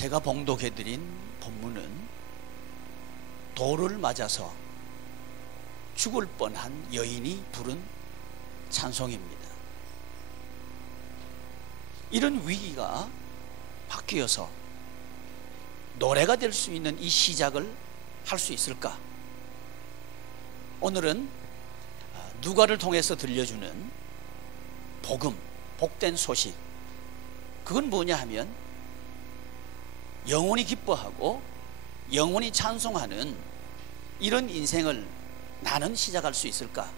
제가 봉독해드린 본문은 돌을 맞아서 죽을 뻔한 여인이 부른 찬송입니다. 이런 위기가 바뀌어서 노래가 될 수 있는 이 시작을 할 수 있을까? 오늘은 누가를 통해서 들려주는 복음, 복된 소식, 그건 뭐냐 하면 영원히 기뻐하고 영원히 찬송하는 이런 인생을 나는 시작할 수 있을까?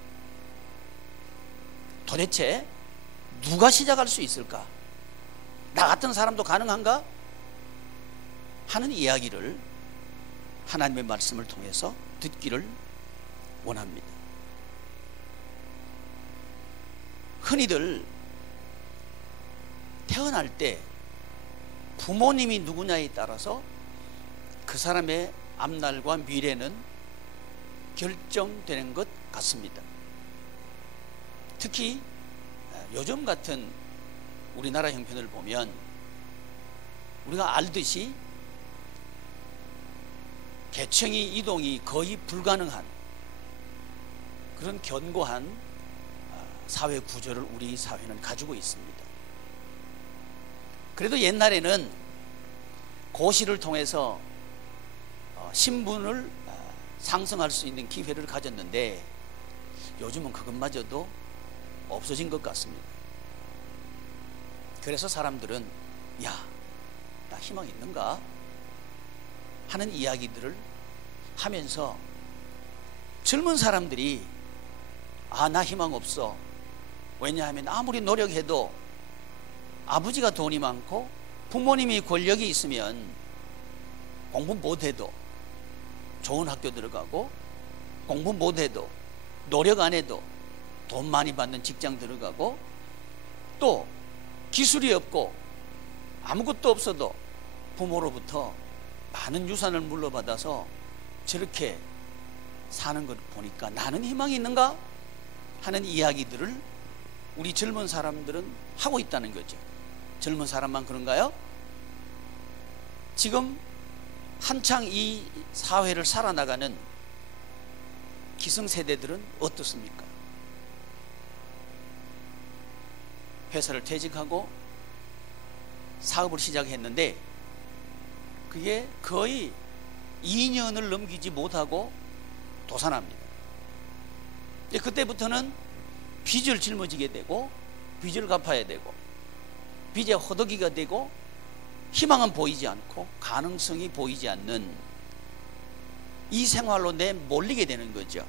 도대체 누가 시작할 수 있을까? 나 같은 사람도 가능한가? 하는 이야기를 하나님의 말씀을 통해서 듣기를 원합니다. 흔히들 태어날 때 부모님이 누구냐에 따라서 그 사람의 앞날과 미래는 결정되는 것 같습니다. 특히 요즘 같은 우리나라 형편을 보면 우리가 알듯이 계층이 이동이 거의 불가능한 그런 견고한 사회 구조를 우리 사회는 가지고 있습니다. 그래도 옛날에는 고시를 통해서 신분을 상승할 수 있는 기회를 가졌는데 요즘은 그것마저도 없어진 것 같습니다. 그래서 사람들은 야, 나 희망 있는가? 하는 이야기들을 하면서 젊은 사람들이 나 희망 없어. 왜냐하면 아무리 노력해도 아버지가 돈이 많고 부모님이 권력이 있으면 공부 못해도 좋은 학교 들어가고 공부 못해도 노력 안 해도 돈 많이 받는 직장 들어가고 또 기술이 없고 아무것도 없어도 부모로부터 많은 유산을 물려받아서 저렇게 사는 걸 보니까 나는 희망이 있는가? 하는 이야기들을 우리 젊은 사람들은 하고 있다는 거죠. 젊은 사람만 그런가요? 지금 한창 이 사회를 살아나가는 기성세대들은 어떻습니까? 회사를 퇴직하고 사업을 시작했는데 그게 거의 2년을 넘기지 못하고 도산합니다. 그때부터는 빚을 짊어지게 되고 빚을 갚아야 되고 빚에 허덕이가 되고 희망은 보이지 않고 가능성이 보이지 않는 이 생활로 내몰리게 되는 거죠.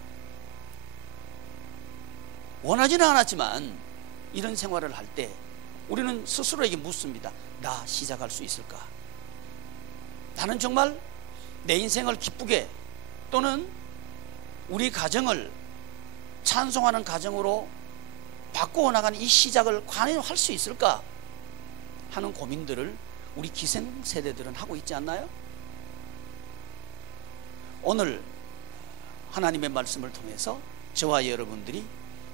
원하지는 않았지만 이런 생활을 할 때 우리는 스스로에게 묻습니다. 나 시작할 수 있을까? 나는 정말 내 인생을 기쁘게 또는 우리 가정을 찬송하는 가정으로 바꾸어 나가는 이 시작을 과연 할 수 있을까? 하는 고민들을 우리 기성세대들은 하고 있지 않나요? 오늘 하나님의 말씀을 통해서 저와 여러분들이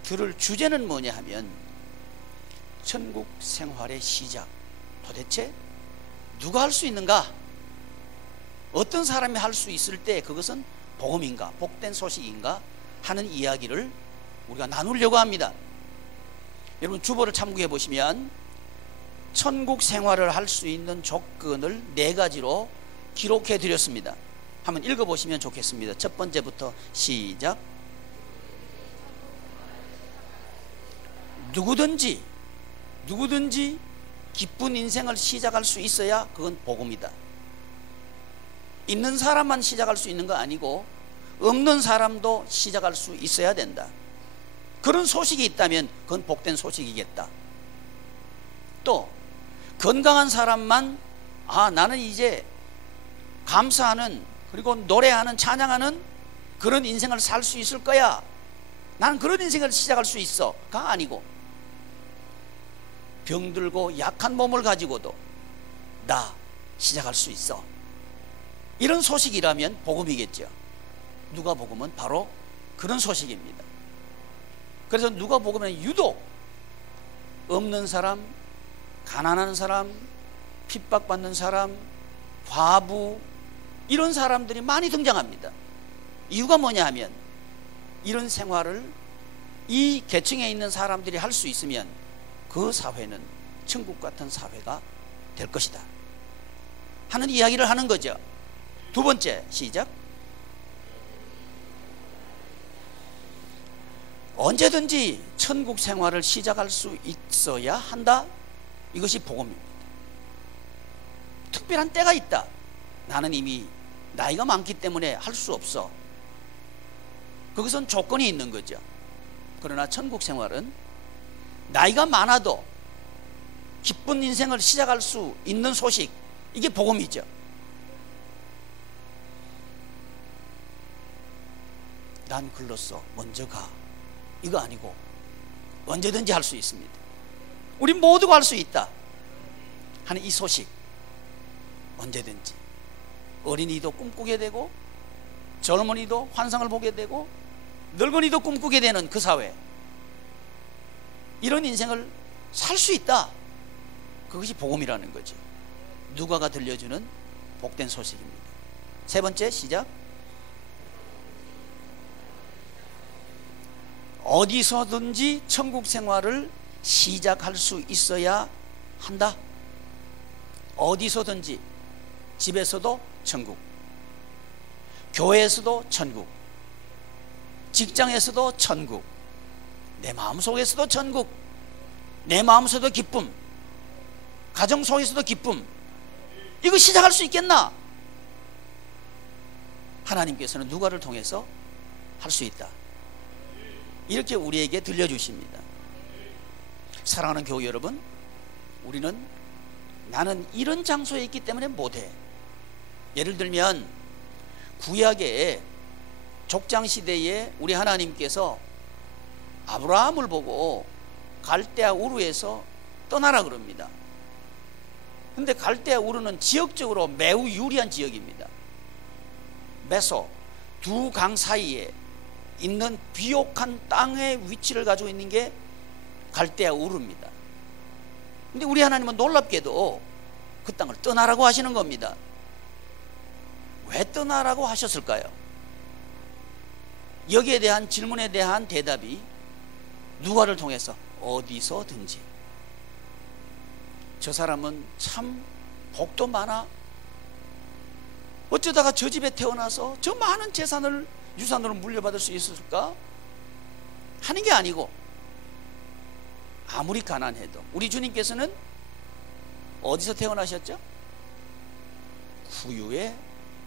들을 주제는 뭐냐 하면 천국 생활의 시작, 도대체 누가 할 수 있는가? 어떤 사람이 할 수 있을 때 그것은 복음인가, 복된 소식인가 하는 이야기를 우리가 나누려고 합니다. 여러분 주보를 참고해 보시면 천국 생활을 할 수 있는 조건을 4가지로 기록해 드렸습니다. 한번 읽어보시면 좋겠습니다. 첫 번째부터 시작. 누구든지 기쁜 인생을 시작할 수 있어야 그건 복음이다. 있는 사람만 시작할 수 있는 거 아니고 없는 사람도 시작할 수 있어야 된다. 그런 소식이 있다면 그건 복된 소식이겠다. 또 건강한 사람만 나는 이제 감사하는 그리고 노래하는 찬양하는 그런 인생을 살 수 있을 거야. 나는 그런 인생을 시작할 수 있어가 아니고 병들고 약한 몸을 가지고도 나 시작할 수 있어. 이런 소식이라면 복음이겠죠. 누가복음은 바로 그런 소식입니다. 그래서 누가복음은 유독 없는 사람, 가난한 사람, 핍박받는 사람, 과부 이런 사람들이 많이 등장합니다. 이유가 뭐냐 하면 이런 생활을 이 계층에 있는 사람들이 할 수 있으면 그 사회는 천국 같은 사회가 될 것이다 하는 이야기를 하는 거죠. 두 번째, 시작. 언제든지 천국 생활을 시작할 수 있어야 한다. 이것이 복음입니다. 특별한 때가 있다. 나는 이미 나이가 많기 때문에 할 수 없어. 그것은 조건이 있는 거죠. 그러나 천국 생활은 나이가 많아도 기쁜 인생을 시작할 수 있는 소식, 이게 복음이죠. 난 글렀어, 먼저 가, 이거 아니고 언제든지 할 수 있습니다. 우리 모두가 할 수 있다 하는 이 소식, 언제든지 어린이도 꿈꾸게 되고 젊은이도 환상을 보게 되고 늙은이도 꿈꾸게 되는 그 사회, 이런 인생을 살 수 있다. 그것이 복음이라는 거죠. 누가가 들려주는 복된 소식입니다. 세 번째, 시작. 어디서든지 천국 생활을 시작할 수 있어야 한다. 어디서든지, 집에서도 천국, 교회에서도 천국, 직장에서도 천국, 내 마음속에서도 천국, 내 마음속에도 기쁨, 가정 속에서도 기쁨, 이거 시작할 수 있겠나? 하나님께서는 누가를 통해서 할 수 있다, 이렇게 우리에게 들려주십니다. 사랑하는 교우 여러분, 우리는 나는 이런 장소에 있기 때문에 못해. 예를 들면 구약의 족장시대에 우리 하나님께서 아브라함을 보고 갈대아 우르에서 떠나라 그럽니다. 근데 갈대아 우르는 지역적으로 매우 유리한 지역입니다. 메소, 두 강 사이에 있는 비옥한 땅의 위치를 가지고 있는 게 갈대아 우르입니다. 근데 우리 하나님은 놀랍게도 그 땅을 떠나라고 하시는 겁니다. 왜 떠나라고 하셨을까요? 여기에 대한 질문에 대한 대답이 누가를 통해서 어디서든지, 저 사람은 참 복도 많아, 어쩌다가 저 집에 태어나서 저 많은 재산을 유산으로 물려받을 수 있었을까 하는 게 아니고, 아무리 가난해도 우리 주님께서는 어디서 태어나셨죠? 구유에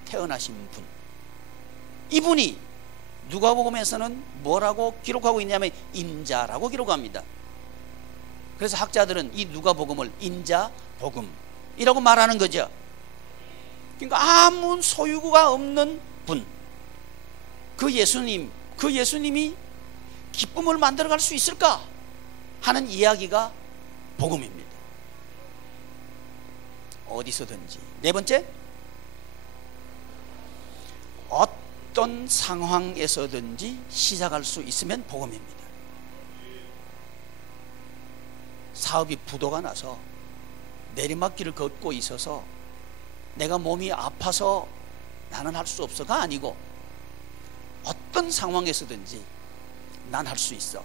태어나신 분, 이분이 누가복음에서는 뭐라고 기록하고 있냐면 인자라고 기록합니다. 그래서 학자들은 이 누가복음을 인자복음이라고 말하는 거죠. 그러니까 아무 소유가 없는 분, 그 예수님이 기쁨을 만들어갈 수 있을까 하는 이야기가 복음입니다. 어디서든지. 네 번째, 어떤 상황에서든지 시작할 수 있으면 복음입니다. 사업이 부도가 나서 내리막길을 걷고 있어서 내가 몸이 아파서 나는 할 수 없어가 아니고, 어떤 상황에서든지 난 할 수 있어.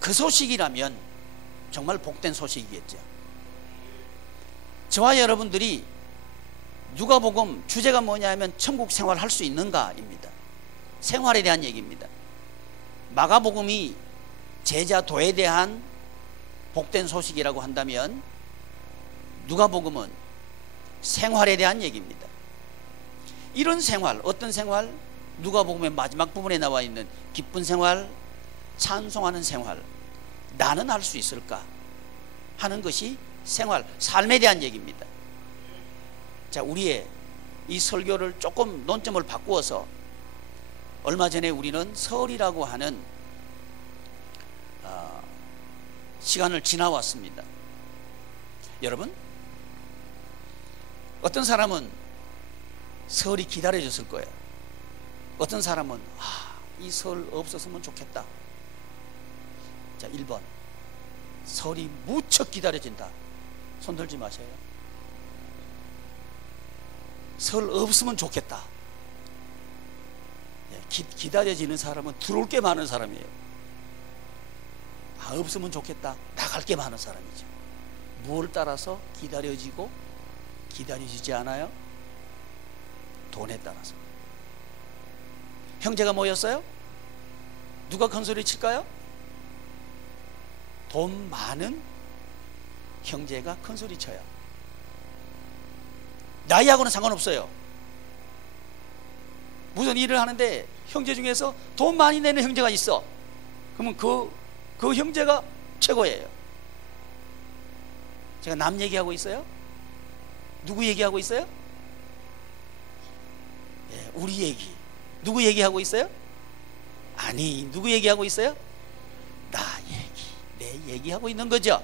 그 소식이라면 정말 복된 소식이겠죠. 저와 여러분들이 누가복음 주제가 뭐냐 하면 천국 생활 할 수 있는가입니다. 생활에 대한 얘기입니다. 마가복음이 제자 도에 대한 복된 소식이라고 한다면 누가복음은 생활에 대한 얘기입니다. 이런 생활, 어떤 생활? 누가복음의 마지막 부분에 나와 있는 기쁜 생활, 찬송하는 생활, 나는 할 수 있을까 하는 것이 생활, 삶에 대한 얘기입니다. 자, 우리의 이 설교를 조금 논점을 바꾸어서, 얼마 전에 우리는 설이라고 하는 시간을 지나왔습니다. 여러분, 어떤 사람은 설이 기다려졌을 거예요. 어떤 사람은 이 설 없었으면 좋겠다. 자, 1번, 설이 무척 기다려진다. 손 들지 마세요. 설 없으면 좋겠다. 기다려지는 사람은 들어올 게 많은 사람이에요. 없으면 좋겠다. 나갈 게 많은 사람이죠. 무엇을 따라서 기다려지고 기다려지지 않아요? 돈에 따라서. 형제가 모였어요? 누가 큰 소리 칠까요? 돈 많은 형제가 큰 소리 쳐요. 나이하고는 상관없어요. 무슨 일을 하는데 형제 중에서 돈 많이 내는 형제가 있어. 그러면 그 형제가 최고예요. 제가 남 얘기하고 있어요? 누구 얘기하고 있어요? 예, 우리 얘기. 누구 얘기하고 있어요? 아니, 누구 얘기하고 있어요? 나 얘기, 내 얘기하고 있는 거죠.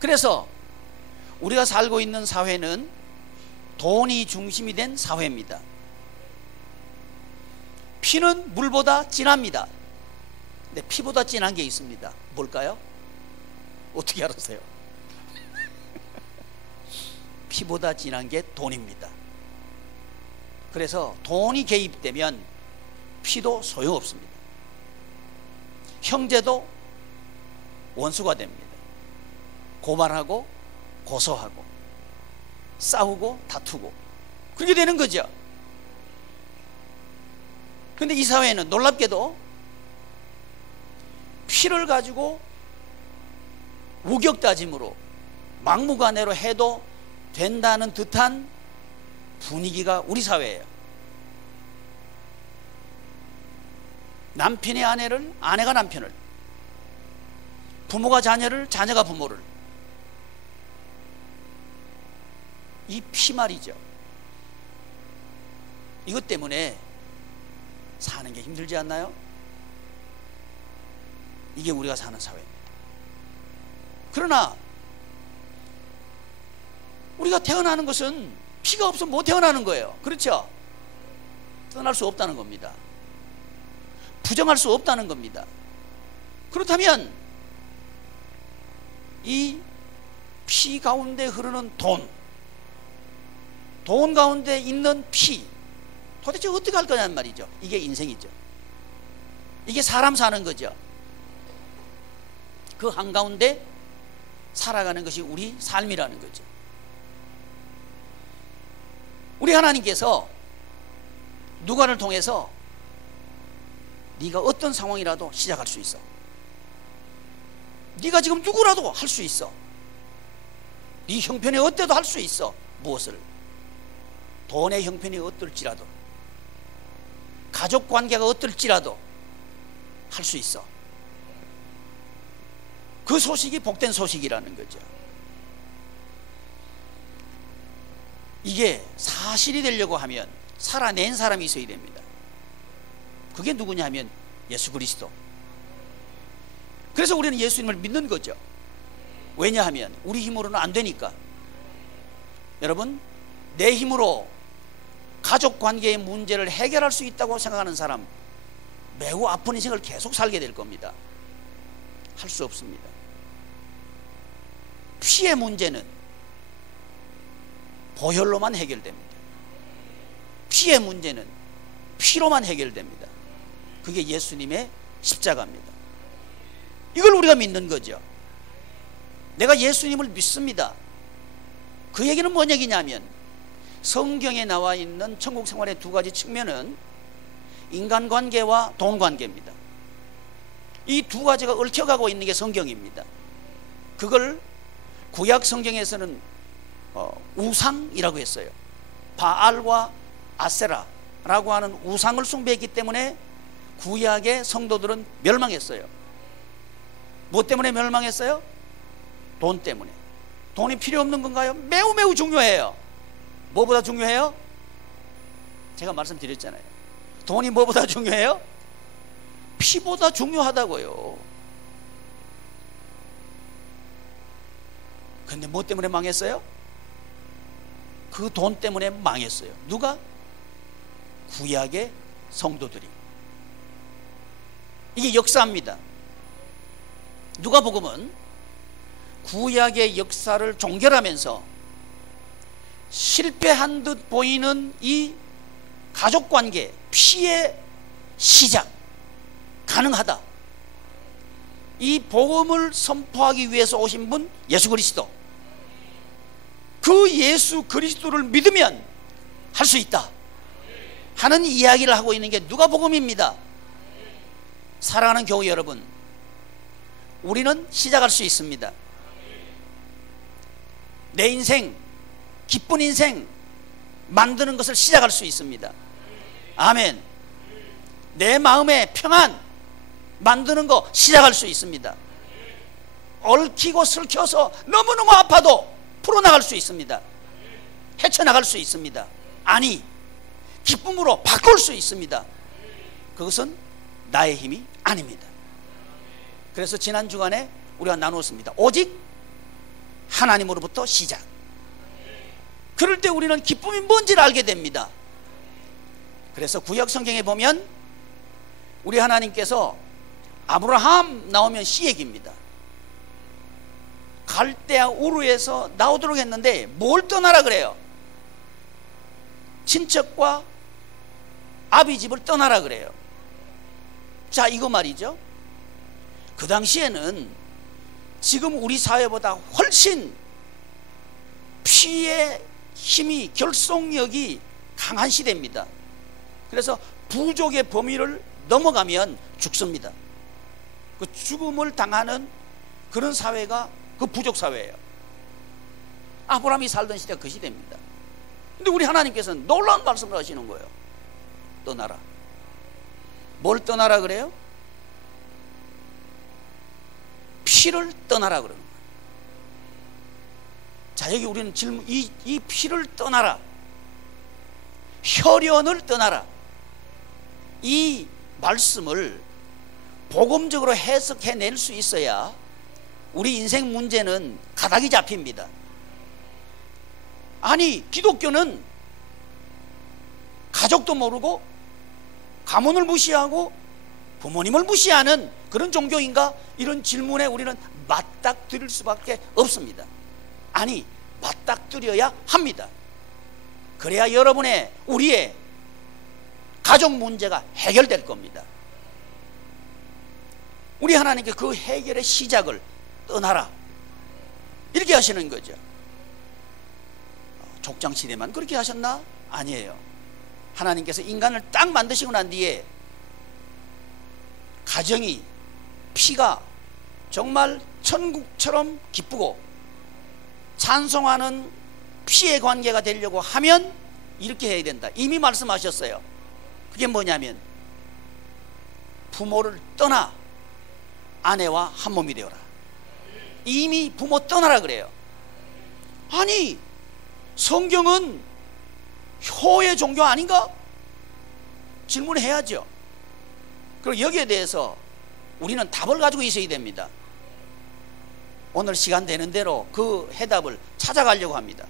그래서 우리가 살고 있는 사회는 돈이 중심이 된 사회입니다. 피는 물보다 진합니다. 근데 피보다 진한 게 있습니다. 뭘까요? 어떻게 알았어요? 피보다 진한 게 돈입니다. 그래서 돈이 개입되면 피도 소용없습니다. 형제도 원수가 됩니다. 고발하고 고소하고 싸우고 다투고 그렇게 되는 거죠. 그런데 이 사회는 놀랍게도 피를 가지고 우격다짐으로 막무가내로 해도 된다는 듯한 분위기가 우리 사회예요. 남편이 아내를, 아내가 남편을, 부모가 자녀를, 자녀가 부모를. 이 피 말이죠. 이것 때문에 사는 게 힘들지 않나요? 이게 우리가 사는 사회입니다. 그러나 우리가 태어나는 것은 피가 없으면 못 태어나는 거예요. 그렇죠? 떠날 수 없다는 겁니다. 부정할 수 없다는 겁니다. 그렇다면 이 피 가운데 흐르는 돈 가운데 있는 피, 도대체 어떻게 할 거냐는 말이죠. 이게 인생이죠. 이게 사람 사는 거죠. 그 한가운데 살아가는 것이 우리 삶이라는 거죠. 우리 하나님께서 누가를 통해서 네가 어떤 상황이라도 시작할 수 있어. 네가 지금 누구라도 할 수 있어. 네 형편이 어때도 할 수 있어. 무엇을? 돈의 형편이 어떨지라도, 가족관계가 어떨지라도 할 수 있어. 그 소식이 복된 소식이라는 거죠. 이게 사실이 되려고 하면 살아낸 사람이 있어야 됩니다. 그게 누구냐면 예수 그리스도. 그래서 우리는 예수님을 믿는 거죠. 왜냐하면 우리 힘으로는 안 되니까. 여러분, 내 힘으로 가족관계의 문제를 해결할 수 있다고 생각하는 사람, 매우 아픈 인생을 계속 살게 될 겁니다. 할 수 없습니다. 피의 문제는 보혈로만 해결됩니다. 피의 문제는 피로만 해결됩니다. 그게 예수님의 십자가입니다. 이걸 우리가 믿는 거죠. 내가 예수님을 믿습니다. 그 얘기는 뭔 얘기냐면 성경에 나와 있는 천국 생활의 두 가지 측면은 인간관계와 돈관계입니다. 이 두 가지가 얽혀가고 있는 게 성경입니다. 그걸 구약 성경에서는 우상이라고 했어요. 바알과 아세라라고 하는 우상을 숭배했기 때문에 구약의 성도들은 멸망했어요. 뭐 때문에 멸망했어요? 돈 때문에. 돈이 필요 없는 건가요? 매우 매우 중요해요. 뭐보다 중요해요? 제가 말씀드렸잖아요. 돈이 뭐보다 중요해요? 피보다 중요하다고요. 근데 뭐 때문에 망했어요? 그 돈 때문에 망했어요. 누가? 구약의 성도들이. 이게 역사입니다. 누가복음은 구약의 역사를 종결하면서 실패한 듯 보이는 이 가족관계, 피의 시작 가능하다. 이 복음을 선포하기 위해서 오신 분 예수 그리스도, 그 예수 그리스도를 믿으면 할 수 있다 하는 이야기를 하고 있는 게 누가복음입니다. 사랑하는 교우 여러분, 우리는 시작할 수 있습니다. 내 인생, 기쁜 인생 만드는 것을 시작할 수 있습니다. 아멘. 내 마음의 평안 만드는 거 시작할 수 있습니다. 얽히고 설켜서 너무너무 아파도 풀어나갈 수 있습니다. 헤쳐나갈 수 있습니다. 아니, 기쁨으로 바꿀 수 있습니다. 그것은 나의 힘이 아닙니다. 그래서 지난 주간에 우리가 나누었습니다. 오직 하나님으로부터 시작. 그럴 때 우리는 기쁨이 뭔지를 알게 됩니다. 그래서 구약 성경에 보면 우리 하나님께서 아브라함 나오면 시 얘기입니다. 갈대아 우르에서 나오도록 했는데 뭘 떠나라 그래요? 친척과 아비 집을 떠나라 그래요. 자, 이거 말이죠. 그 당시에는 지금 우리 사회보다 훨씬 피의 힘이, 결속력이 강한 시대입니다. 그래서 부족의 범위를 넘어가면 죽습니다. 그 죽음을 당하는 그런 사회가 그 부족 사회예요. 아브라함이 살던 시대가 그 시대입니다. 근데 우리 하나님께서는 놀라운 말씀을 하시는 거예요. 떠나라. 뭘 떠나라 그래요? 피를 떠나라 그러는 거예요. 자, 여기 우리는 질문, 이 피를 떠나라, 혈연을 떠나라, 이 말씀을 복음적으로 해석해낼 수 있어야 우리 인생 문제는 가닥이 잡힙니다. 아니, 기독교는 가족도 모르고 가문을 무시하고 부모님을 무시하는 그런 종교인가? 이런 질문에 우리는 맞닥뜨릴 수밖에 없습니다. 아니, 맞닥뜨려야 합니다. 그래야 여러분의, 우리의 가족 문제가 해결될 겁니다. 우리 하나님께 그 해결의 시작을 떠나라 이렇게 하시는 거죠. 족장시대만 그렇게 하셨나? 아니에요. 하나님께서 인간을 딱 만드시고 난 뒤에 가정이, 피가 정말 천국처럼 기쁘고 찬송하는 피의 관계가 되려고 하면 이렇게 해야 된다. 이미 말씀하셨어요. 그게 뭐냐면 부모를 떠나 아내와 한 몸이 되어라. 이미 부모 떠나라 그래요. 아니, 성경은 효의 종교 아닌가? 질문해야죠. 그리고 여기에 대해서 우리는 답을 가지고 있어야 됩니다. 오늘 시간 되는 대로 그 해답을 찾아가려고 합니다.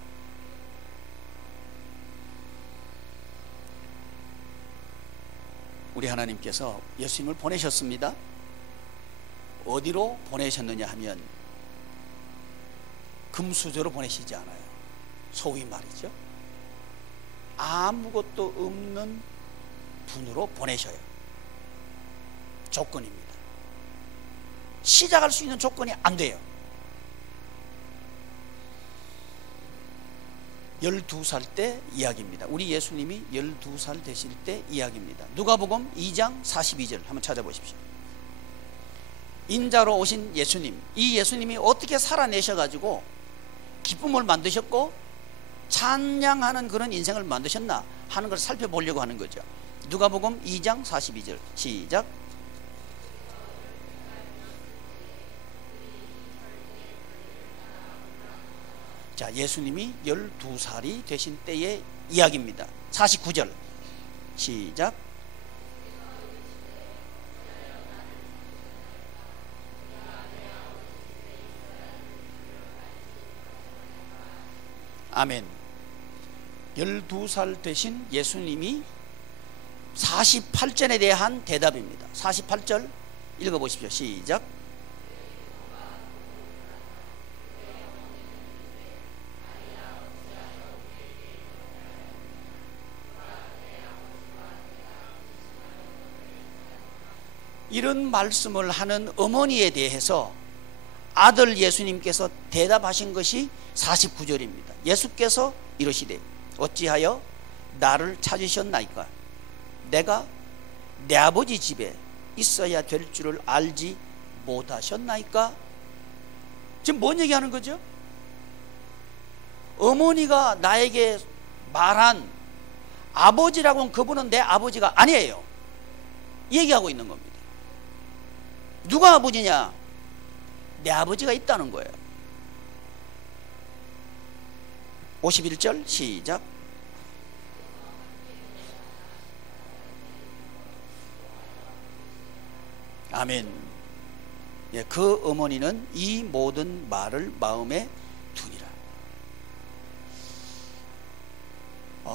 우리 하나님께서 예수님을 보내셨습니다. 어디로 보내셨느냐 하면 금수저로 보내시지 않아요. 소위 말이죠. 아무것도 없는 분으로 보내셔요. 조건입니다. 시작할 수 있는 조건이 안 돼요. 12살 때 이야기입니다. 우리 예수님이 12살 되실 때 이야기입니다. 누가복음 2장 42절 한번 찾아보십시오. 인자로 오신 예수님, 이 예수님이 어떻게 살아내셔가지고 기쁨을 만드셨고 찬양하는 그런 인생을 만드셨나 하는 걸 살펴보려고 하는 거죠. 누가복음 2장 42절 시작. 자, 예수님이 12살이 되신 때의 이야기입니다. 49절 시작. 아멘. 12살 되신 예수님이 48절에 대한 대답입니다. 48절 읽어보십시오. 시작. 이런 말씀을 하는 어머니에 대해서 아들 예수님께서 대답하신 것이 49절입니다. 예수께서 이러시되 어찌하여 나를 찾으셨나이까? 내가 내 아버지 집에 있어야 될 줄을 알지 못하셨나이까? 지금 뭔 얘기하는 거죠? 어머니가 나에게 말한 아버지라고는 그분은 내 아버지가 아니에요. 얘기하고 있는 겁니다. 누가 아버지냐? 내 아버지가 있다는 거예요. 51절 시작. 아멘. 예, 그 어머니는 이 모든 말을 마음에 두니라.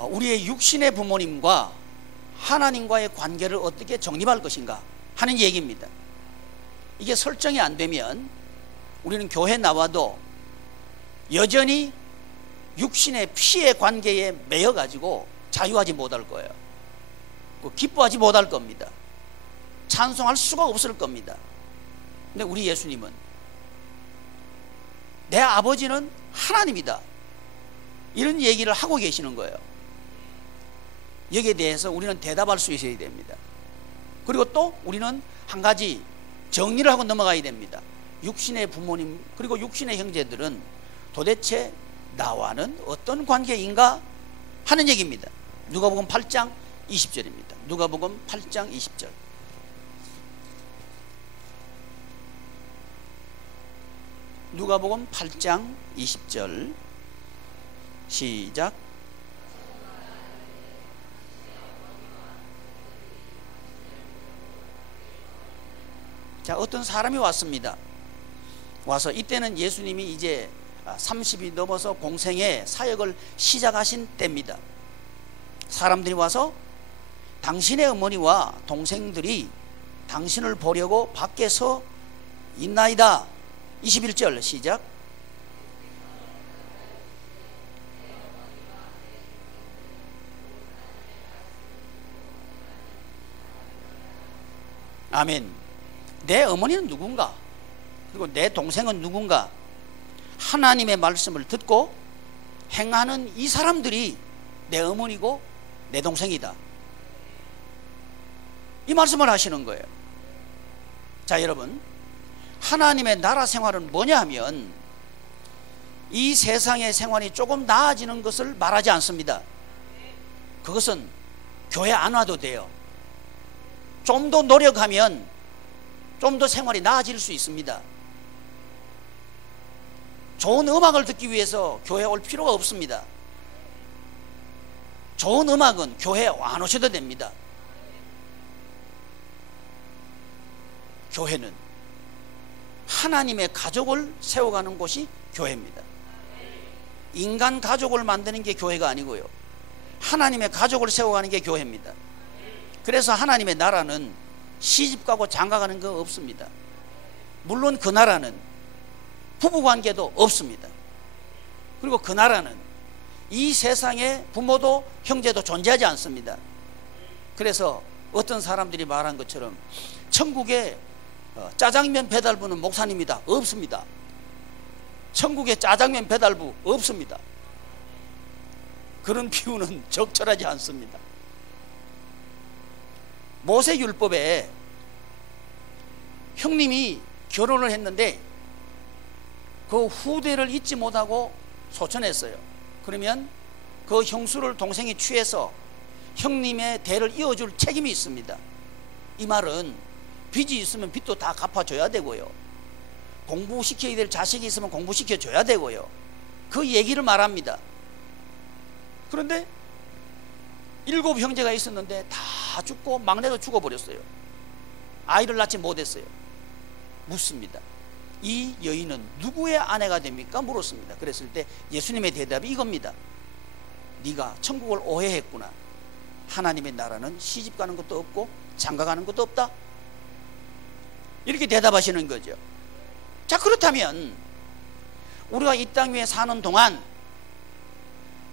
우리의 육신의 부모님과 하나님과의 관계를 어떻게 정립할 것인가 하는 얘기입니다. 이게 설정이 안 되면 우리는 교회 나와도 여전히 육신의 피의 관계에 매여 가지고 자유하지 못할 거예요. 기뻐하지 못할 겁니다. 찬송할 수가 없을 겁니다. 근데 우리 예수님은 내 아버지는 하나님이다, 이런 얘기를 하고 계시는 거예요. 여기에 대해서 우리는 대답할 수 있어야 됩니다. 그리고 또 우리는 한 가지 정리를 하고 넘어가야 됩니다. 육신의 부모님 그리고 육신의 형제들은 도대체 나와는 어떤 관계인가 하는 얘기입니다. 누가복음 8장 20절입니다. 누가복음 8장 20절. 누가복음 8장 20절 시작. 자, 어떤 사람이 왔습니다. 와서 이때는 예수님이 이제 30이 넘어서 공생의 사역을 시작하신 때입니다. 사람들이 와서 당신의 어머니와 동생들이 당신을 보려고 밖에서 있나이다. 21절 시작. 아멘. 내 어머니는 누군가? 그리고 내 동생은 누군가? 하나님의 말씀을 듣고 행하는 이 사람들이 내 어머니고 내 동생이다, 이 말씀을 하시는 거예요. 자, 여러분, 하나님의 나라 생활은 뭐냐 하면 이 세상의 생활이 조금 나아지는 것을 말하지 않습니다. 그것은 교회 안 와도 돼요. 좀 더 노력하면 좀 더 생활이 나아질 수 있습니다. 좋은 음악을 듣기 위해서 교회에 올 필요가 없습니다. 좋은 음악은 교회에 안 오셔도 됩니다. 교회는 하나님의 가족을 세워가는 곳이 교회입니다. 인간 가족을 만드는 게 교회가 아니고요, 하나님의 가족을 세워가는 게 교회입니다. 그래서 하나님의 나라는 시집가고 장가가는 거 없습니다. 물론 그 나라는 부부관계도 없습니다. 그리고 그 나라는 이 세상에 부모도 형제도 존재하지 않습니다. 그래서 어떤 사람들이 말한 것처럼 천국에 짜장면 배달부는 목사님이다, 없습니다. 천국에 짜장면 배달부 없습니다. 그런 비유는 적절하지 않습니다. 모세율법에 형님이 결혼을 했는데 그 후대를 잊지 못하고 소천했어요. 그러면 그 형수를 동생이 취해서 형님의 대를 이어줄 책임이 있습니다. 이 말은 빚이 있으면 빚도 다 갚아줘야 되고요, 공부시켜야 될 자식이 있으면 공부시켜줘야 되고요, 그 얘기를 말합니다. 그런데 7 형제가 있었는데 다 죽고 막내도 죽어버렸어요. 아이를 낳지 못했어요. 묻습니다. 이 여인은 누구의 아내가 됩니까? 물었습니다. 그랬을 때 예수님의 대답이 이겁니다. 네가 천국을 오해했구나. 하나님의 나라는 시집 가는 것도 없고 장가 가는 것도 없다, 이렇게 대답하시는 거죠. 자, 그렇다면 우리가 이 땅 위에 사는 동안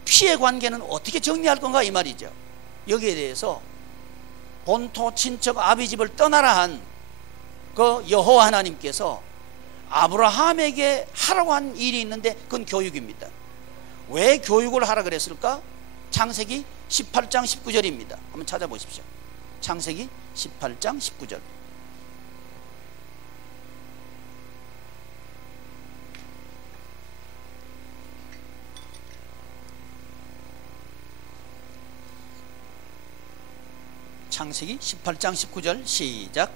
피의 관계는 어떻게 정리할 건가, 이 말이죠. 여기에 대해서 본토 친척 아비 집을 떠나라 한 그 여호와 하나님께서 아브라함에게 하라고 한 일이 있는데 그건 교육입니다. 왜 교육을 하라 그랬을까? 창세기 18장 19절입니다. 한번 찾아보십시오. 창세기 18장 19절. 창세기 18장 19절 시작.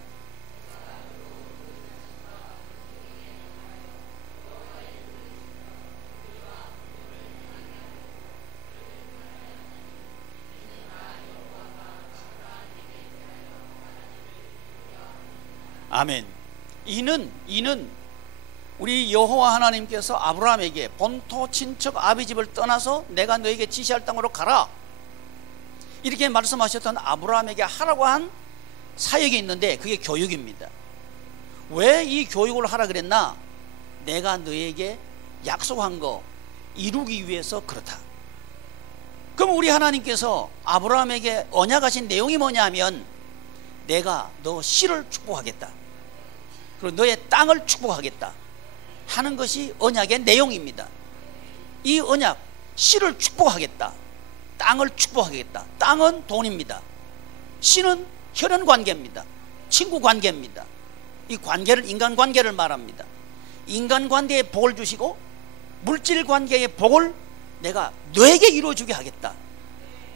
아멘. 이는 우리 여호와 하나님께서 아브라함에게 본토 친척 아비 집을 떠나서 내가 너에게 지시할 땅으로 가라, 이렇게 말씀하셨던 아브라함에게 하라고 한 사역이 있는데 그게 교육입니다. 왜 이 교육을 하라 그랬나? 내가 너에게 약속한 거 이루기 위해서 그렇다. 그럼 우리 하나님께서 아브라함에게 언약하신 내용이 뭐냐 하면 내가 너 씨를 축복하겠다, 그리고 너의 땅을 축복하겠다 하는 것이 언약의 내용입니다. 이 언약, 씨를 축복하겠다, 땅을 축복하겠다. 땅은 돈입니다. 씨는 혈연 관계입니다. 친구 관계입니다. 이 관계를, 인간 관계를 말합니다. 인간 관계에 복을 주시고 물질 관계의 복을 내가 너에게 이루어주게 하겠다.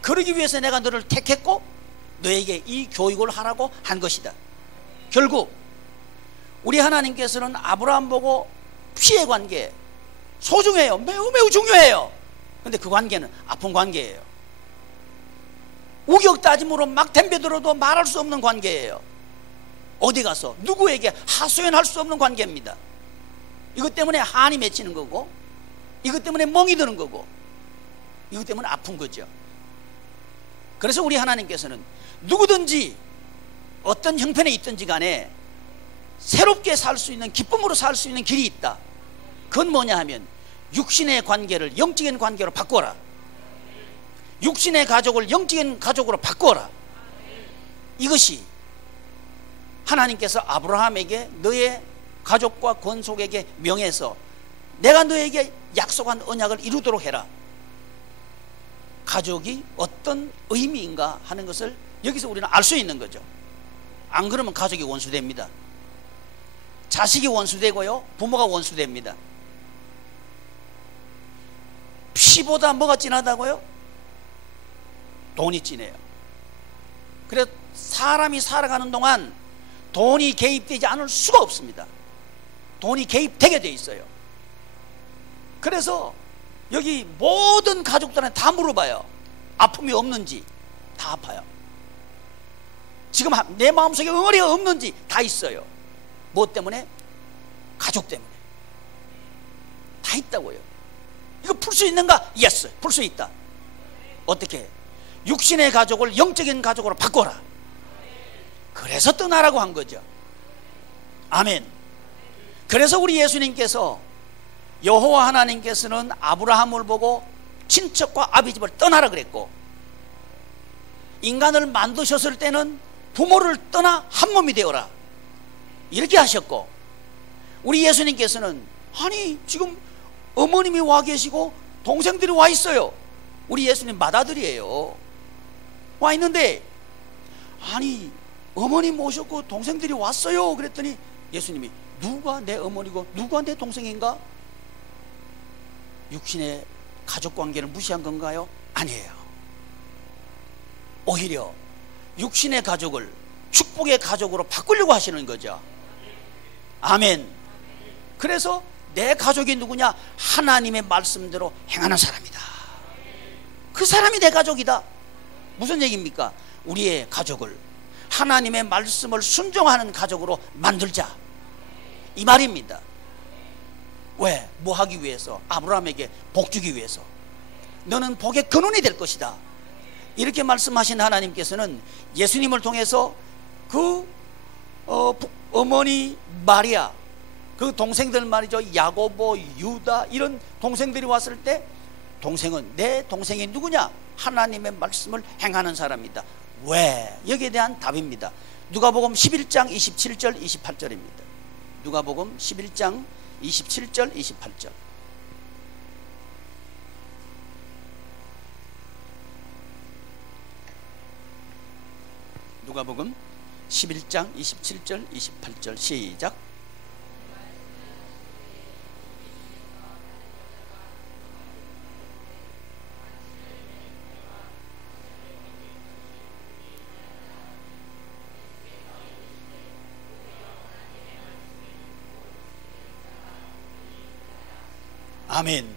그러기 위해서 내가 너를 택했고 너에게 이 교육을 하라고 한 것이다. 결국 우리 하나님께서는 아브라함 보고 피의 관계 소중해요. 매우 매우 중요해요. 근데 그 관계는 아픈 관계예요. 우격 따짐으로 막 덤벼들어도 말할 수 없는 관계예요. 어디 가서 누구에게 하소연할 수 없는 관계입니다. 이것 때문에 한이 맺히는 거고, 이것 때문에 멍이 드는 거고, 이것 때문에 아픈 거죠. 그래서 우리 하나님께서는 누구든지 어떤 형편에 있든지 간에 새롭게 살 수 있는, 기쁨으로 살 수 있는 길이 있다. 그건 뭐냐 하면 육신의 관계를 영적인 관계로 바꿔라. 육신의 가족을 영적인 가족으로 바꿔라. 이것이 하나님께서 아브라함에게 너의 가족과 권속에게 명해서 내가 너에게 약속한 언약을 이루도록 해라. 가족이 어떤 의미인가 하는 것을 여기서 우리는 알 수 있는 거죠. 안 그러면 가족이 원수됩니다. 자식이 원수되고요, 부모가 원수됩니다. 피보다 뭐가 진하다고요? 돈이 진해요. 그래서 사람이 살아가는 동안 돈이 개입되지 않을 수가 없습니다. 돈이 개입되게 돼 있어요. 그래서 여기 모든 가족들한테 다 물어봐요. 아픔이 없는지. 다 아파요. 지금 내 마음속에 응어리가 없는지 다 있어요. 뭐 때문에? 가족 때문에. 다 있다고요. 이거 풀 수 있는가? 예스, 풀 수 있다. 어떻게? 육신의 가족을 영적인 가족으로 바꿔라. 그래서 떠나라고 한 거죠. 아멘. 그래서 우리 예수님께서, 여호와 하나님께서는 아브라함을 보고 친척과 아비집을 떠나라 그랬고, 인간을 만드셨을 때는 부모를 떠나 한 몸이 되어라 이렇게 하셨고, 우리 예수님께서는 아니 지금 어머님이 와 계시고 동생들이 와 있어요. 우리 예수님 맏아들이에요. 와 있는데 아니 어머니 모셨고 동생들이 왔어요 그랬더니 예수님이 누가 내 어머니고 누가 내 동생인가? 육신의 가족관계를 무시한 건가요? 아니에요. 오히려 육신의 가족을 축복의 가족으로 바꾸려고 하시는 거죠. 아멘. 그래서 내 가족이 누구냐? 하나님의 말씀대로 행하는 사람이다. 그 사람이 내 가족이다. 무슨 얘기입니까? 우리의 가족을 하나님의 말씀을 순종하는 가족으로 만들자, 이 말입니다. 왜? 뭐 하기 위해서? 아브라함에게 복 주기 위해서. 너는 복의 근원이 될 것이다. 이렇게 말씀하신 하나님께서는 예수님을 통해서 그 어머니 마리아, 그 동생들 말이죠. 야고보, 유다 이런 동생들이 왔을 때 동생은, 내 동생이 누구냐? 하나님의 말씀을 행하는 사람이다. 왜? 여기에 대한 답입니다. 누가복음 11장 27절 28절입니다. 누가복음 11장 27절 28절. 누가복음 11장 27절 28절 시작. 아멘.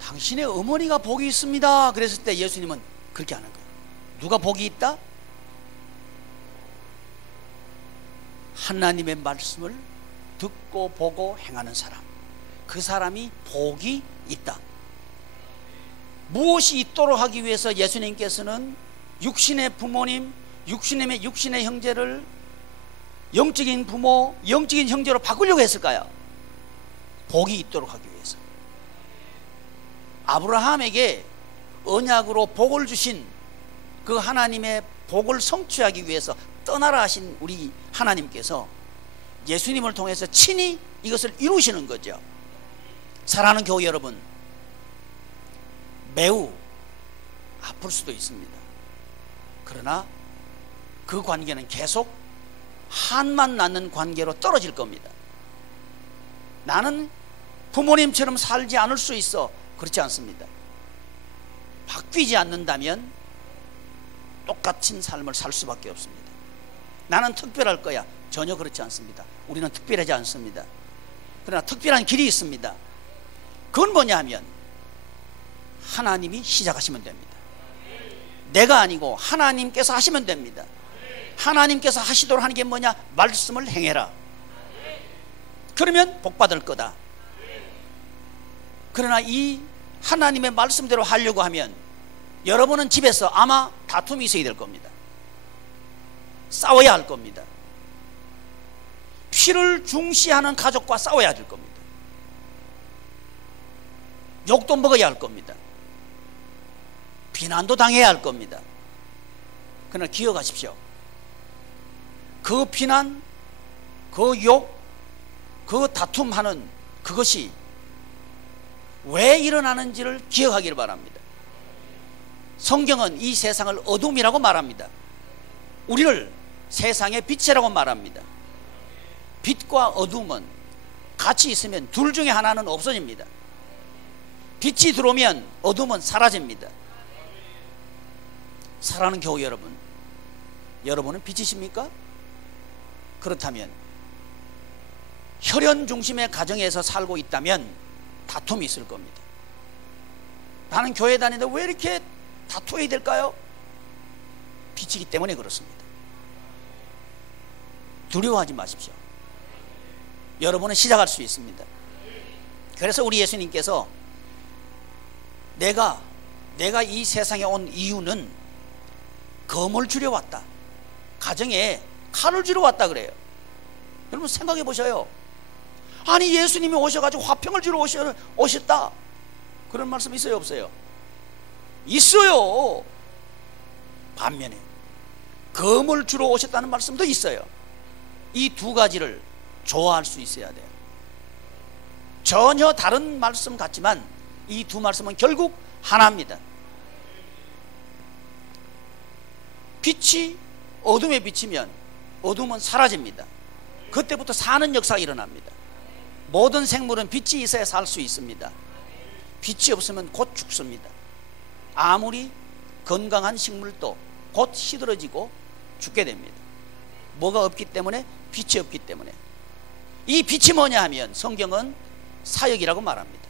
당신의 어머니가 복이 있습니다 그랬을 때 예수님은 그렇게 하는 거예요. 누가 복이 있다? 하나님의 말씀을 듣고 보고 행하는 사람, 그 사람이 복이 있다. 무엇이 있도록 하기 위해서 예수님께서는 육신의 부모님, 육신의 형제를 영적인 부모, 영적인 형제로 바꾸려고 했을까요? 복이 있도록 하기 위해서. 아브라함에게 언약으로 복을 주신 그 하나님의 복을 성취하기 위해서 떠나라 하신 우리 하나님께서 예수님을 통해서 친히 이것을 이루시는 거죠. 사랑하는 교회 여러분, 매우 아플 수도 있습니다. 그러나 그 관계는 계속 한만 낳는 관계로 떨어질 겁니다. 나는 부모님처럼 살지 않을 수 있어. 그렇지 않습니다. 바뀌지 않는다면 똑같은 삶을 살 수밖에 없습니다. 나는 특별할 거야. 전혀 그렇지 않습니다. 우리는 특별하지 않습니다. 그러나 특별한 길이 있습니다. 그건 뭐냐 하면 하나님이 시작하시면 됩니다. 내가 아니고 하나님께서 하시면 됩니다. 하나님께서 하시도록 하는 게 뭐냐? 말씀을 행해라. 그러면 복받을 거다. 그러나 이 하나님의 말씀대로 하려고 하면 여러분은 집에서 아마 다툼이 있어야 될 겁니다. 싸워야 할 겁니다. 피를 중시하는 가족과 싸워야 될 겁니다. 욕도 먹어야 할 겁니다. 비난도 당해야 할 겁니다. 그러나 기억하십시오. 그 비난, 그 욕, 그 다툼하는 그것이 왜 일어나는지를 기억하기를 바랍니다. 성경은 이 세상을 어둠이라고 말합니다. 우리를 세상의 빛이라고 말합니다. 빛과 어둠은 같이 있으면 둘 중에 하나는 없어집니다. 빛이 들어오면 어둠은 사라집니다. 사랑하는 교회 여러분, 여러분은 빛이십니까? 그렇다면 혈연 중심의 가정에서 살고 있다면 다툼이 있을 겁니다. 나는 교회 다니는데 왜 이렇게 다투어야 될까요? 빛이기 때문에 그렇습니다. 두려워하지 마십시오. 여러분은 시작할 수 있습니다. 그래서 우리 예수님께서 내가 이 세상에 온 이유는 검을 주려 왔다, 가정에 칼을 주러 왔다 그래요. 여러분 생각해 보셔요. 아니 예수님이 오셔가지고 화평을 주러 오셨다, 그런 말씀 있어요 없어요? 있어요. 반면에 검을 주러 오셨다는 말씀도 있어요. 이 두 가지를 좋아할 수 있어야 돼요. 전혀 다른 말씀 같지만 이 두 말씀은 결국 하나입니다. 빛이 어둠에 비치면 어둠은 사라집니다. 그때부터 사는 역사가 일어납니다. 모든 생물은 빛이 있어야 살 수 있습니다. 빛이 없으면 곧 죽습니다. 아무리 건강한 식물도 곧 시들어지고 죽게 됩니다. 뭐가 없기 때문에? 빛이 없기 때문에. 이 빛이 뭐냐 하면 성경은 사역이라고 말합니다.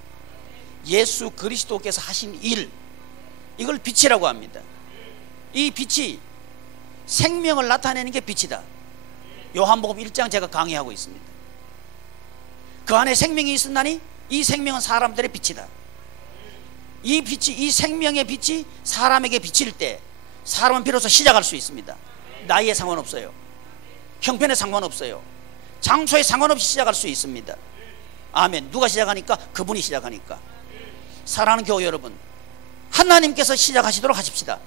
예수 그리스도께서 하신 일, 이걸 빛이라고 합니다. 이 빛이 생명을 나타내는 게 빛이다. 요한복음 1장 제가 강의하고 있습니다. 그 안에 생명이 있었나니 이 생명은 사람들의 빛이다. 이 빛이, 이 생명의 빛이 사람에게 비칠 때 사람은 비로소 시작할 수 있습니다. 나이에 상관없어요. 형편에 상관없어요. 장소에 상관없이 시작할 수 있습니다. 아멘. 누가 시작하니까? 그분이 시작하니까. 사랑하는 교회 여러분, 하나님께서 시작하시도록 하십시다.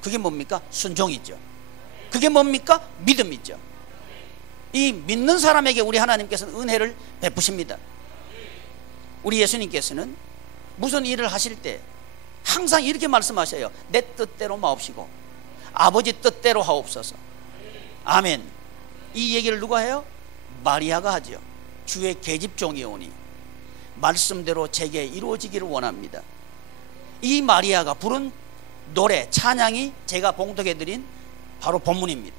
그게 뭡니까? 순종이죠. 그게 뭡니까? 믿음이죠. 이 믿는 사람에게 우리 하나님께서는 은혜를 베푸십니다. 우리 예수님께서는 무슨 일을 하실 때 항상 이렇게 말씀하셔요. 내 뜻대로 마옵시고 아버지 뜻대로 하옵소서. 아멘. 이 얘기를 누가 해요? 마리아가 하죠. 주의 계집종이 오니 말씀대로 제게 이루어지기를 원합니다. 이 마리아가 부른 노래, 찬양이 제가 봉독해드린 바로 본문입니다.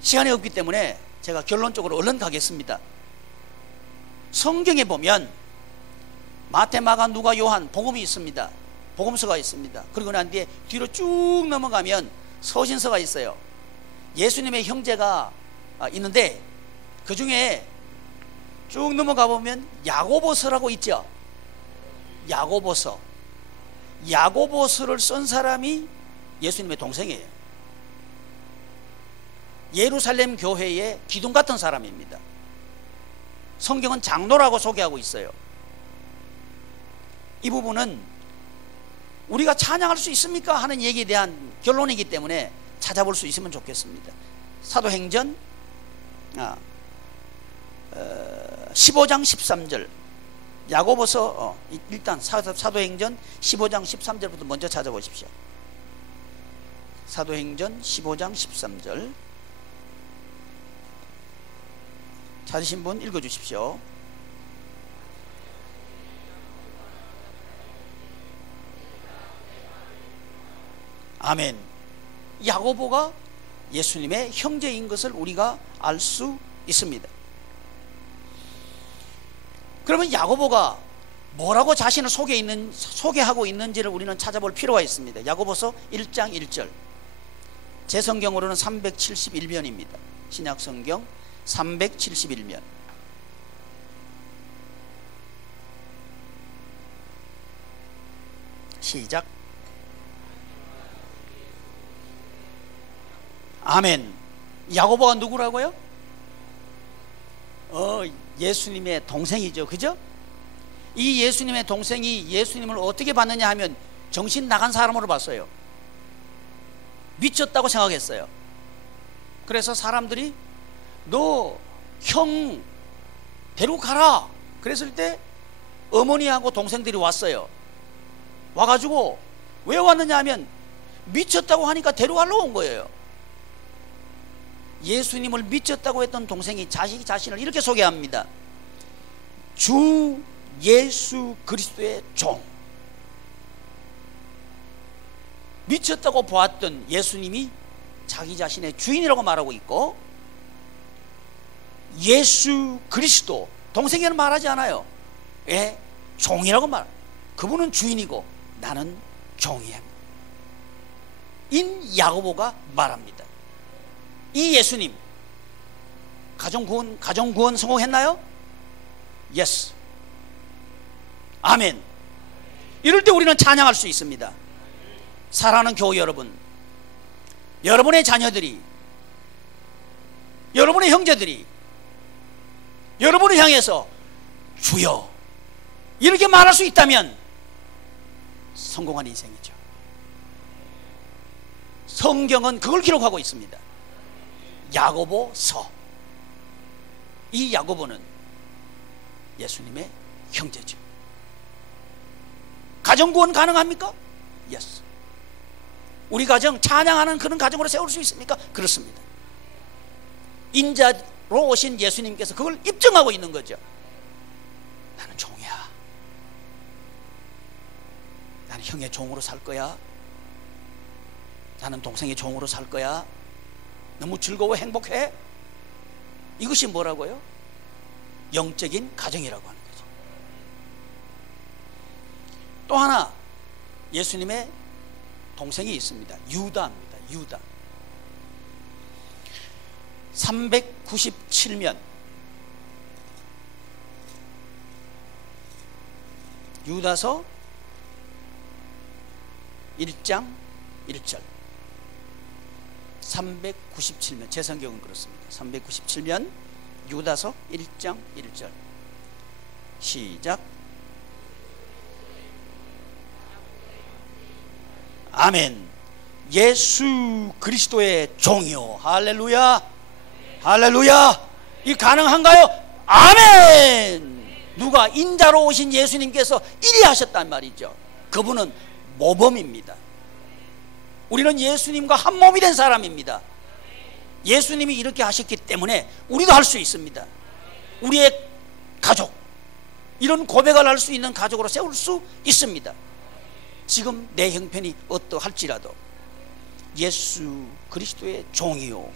시간이 없기 때문에 제가 결론적으로 얼른 가겠습니다. 성경에 보면 마태, 마가, 누가, 요한 복음이 있습니다. 복음서가 있습니다. 그리고 난 뒤에 뒤로 쭉 넘어가면 서신서가 있어요. 예수님의 형제가 있는데 그 중에 쭉 넘어가 보면 야고보서라고 있죠. 야고보서. 야고보서를 쓴 사람이 예수님의 동생이에요. 예루살렘 교회의 기둥 같은 사람입니다. 성경은 장로라고 소개하고 있어요. 이 부분은 우리가 찬양할 수 있습니까? 하는 얘기에 대한 결론이기 때문에 찾아볼 수 있으면 좋겠습니다. 사도행전 15장 13절 야고보서 일단 사도행전 15장 13절부터 먼저 찾아보십시오. 사도행전 15장 13절 찾으신 분 읽어주십시오. 아멘. 야고보가 예수님의 형제인 것을 우리가 알 수 있습니다. 그러면 야고보가 뭐라고 자신을 소개하고 있는지를 우리는 찾아볼 필요가 있습니다. 야고보서 1장 1절. 제 성경으로는 371면입니다. 신약 성경 371면. 시작. 아멘. 야고보가 누구라고요? 예수님의 동생이죠. 그죠? 이 예수님의 동생이 예수님을 어떻게 봤느냐 하면 정신 나간 사람으로 봤어요. 미쳤다고 생각했어요. 그래서 사람들이 너 형 데리고 가라 그랬을 때 어머니하고 동생들이 왔어요. 와가지고 왜 왔느냐 하면 미쳤다고 하니까 데려가려고 온 거예요. 예수님을 미쳤다고 했던 동생이 자신을 이렇게 소개합니다. 주 예수 그리스도의 종. 미쳤다고 보았던 예수님이 자기 자신의 주인이라고 말하고 있고, 예수 그리스도, 동생에는 말하지 않아요. 왜? 종이라고 말. 그분은 주인이고 나는 종이야. 인 야고보가 말합니다. 이 예수님 가정구원 성공했나요? 예스. 아멘. 이럴 때 우리는 찬양할 수 있습니다. 사랑하는 교우 여러분, 여러분의 자녀들이, 여러분의 형제들이 여러분을 향해서 주여 이렇게 말할 수 있다면 성공한 인생이죠. 성경은 그걸 기록하고 있습니다. 야고보서. 이 야고보는 예수님의 형제죠. 가정구원 가능합니까? 예스. 우리 가정 찬양하는 그런 가정으로 세울 수 있습니까? 그렇습니다. 인자로 오신 예수님께서 그걸 입증하고 있는 거죠. 나는 종이야. 나는 형의 종으로 살 거야. 나는 동생의 종으로 살 거야. 너무 즐거워 행복해. 이것이 뭐라고요? 영적인 가정이라고 하는 거죠. 또 하나 예수님의 동생이 있습니다. 유다입니다. 유다. 397면 유다서 1장 1절. 397면 제 성경은 그렇습니다. 397면 유다서 1장 1절. 시작. 아멘. 예수 그리스도의 종이요. 할렐루야, 할렐루야. 이 가능한가요? 아멘. 누가? 인자로 오신 예수님께서 이리 하셨단 말이죠. 그분은 모범입니다. 우리는 예수님과 한 몸이 된 사람입니다. 예수님이 이렇게 하셨기 때문에 우리도 할 수 있습니다. 우리의 가족, 이런 고백을 할 수 있는 가족으로 세울 수 있습니다. 지금 내 형편이 어떠할지라도 예수 그리스도의 종이요,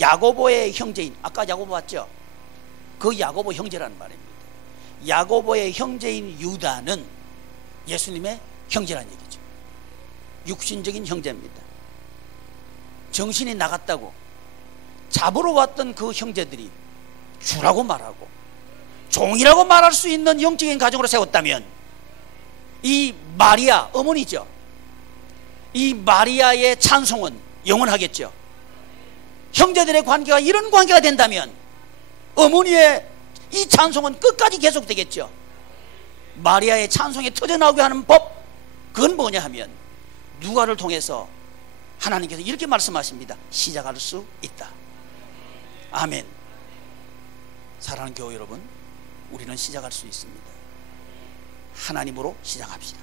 야고보의 형제인, 아까 야고보 봤죠? 그 야고보 형제라는 말입니다. 야고보의 형제인 유다는 예수님의 형제라는 얘기죠. 육신적인 형제입니다. 정신이 나갔다고 잡으러 왔던 그 형제들이 주라고 말하고 종이라고 말할 수 있는 영적인 가정으로 세웠다면, 이 마리아 어머니죠, 이 마리아의 찬송은 영원하겠죠. 형제들의 관계가 이런 관계가 된다면 어머니의 이 찬송은 끝까지 계속되겠죠. 마리아의 찬송이 터져나오게 하는 법, 그건 뭐냐 하면 누가를 통해서 하나님께서 이렇게 말씀하십니다. 시작할 수 있다. 아멘. 사랑하는 교회 여러분, 우리는 시작할 수 있습니다. 하나님으로 시작합시다.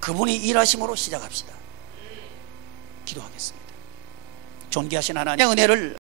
그분이 일하심으로 시작합시다. 기도하겠습니다. 존귀하신 하나님의 은혜를